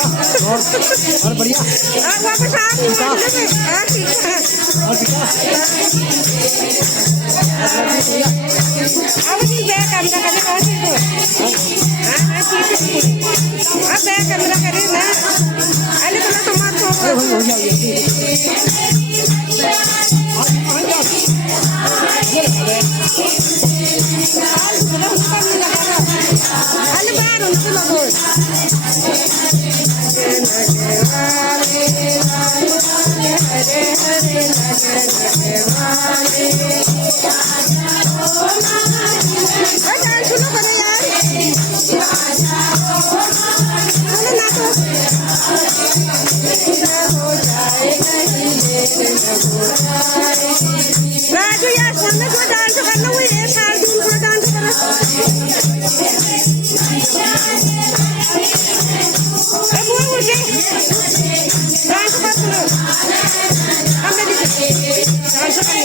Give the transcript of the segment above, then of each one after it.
और बढ़िया वापस आप ठीक है अब जी बैग कैमरा करे कौन सी को हां हां ठीक है अब बैग कैमरा करे ना अरे तो समाज को हो जाएगी अरे बाहर उनको लगो हरे हरे लगे वाले सुनो करो यार सुनो ना तो हो जाए राजू यार सामने जो डांस करना हुई है साल दूर को डांस करो अब वो मुझे डांस करो हमने डांस करिए अरे हो जाए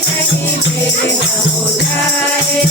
कहीं देर न हो जाए।